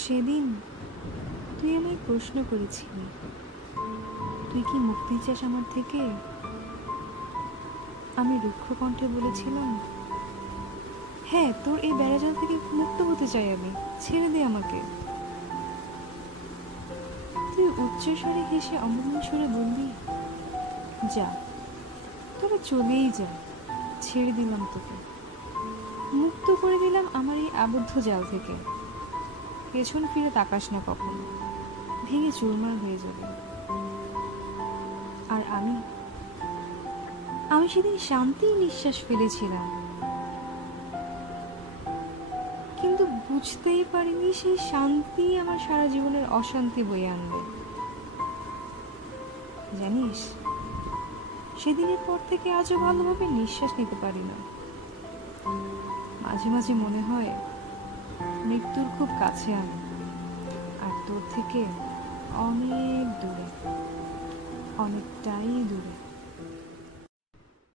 সেদিন তুই আমায় প্রশ্ন করেছিলি, তুই কি মুক্তি চাস আমার থেকে? আমি রুক্ষ কণ্ঠে বলেছিলাম, হ্যাঁ, তোর এই বেড়াজাল থেকে মুক্ত হতে চাই আমি, ছেড়ে দে আমাকে। তুই উচ্চস্বরে হেসে অমন সুরে বললি, যা, তোরা চলেই যা, ছেড়ে দিলাম তোকে, মুক্ত করে দিলাম আমার এই আবদ্ধ জাল থেকে। পেছন ফিরে তাকাস না কখনো, ভেঙে চুরমার হয়ে যাবে। আর আমি আমি সেদিন শান্তির নিঃশ্বাস ফেলেছিলাম, কিন্তু বুঝতেই পারিনি সেই শান্তি আমার সারা জীবনের অশান্তি বয়ে আনবে। জানিস, সেদিনের পর থেকে আজও ভালোভাবে নিঃশ্বাস নিতে পারি না। মাঝে মাঝে মনে হয় মৃত্যুর খুব কাছে আমি, আর তোর থেকে অনেক দূরে, অনেকটাই দূরে।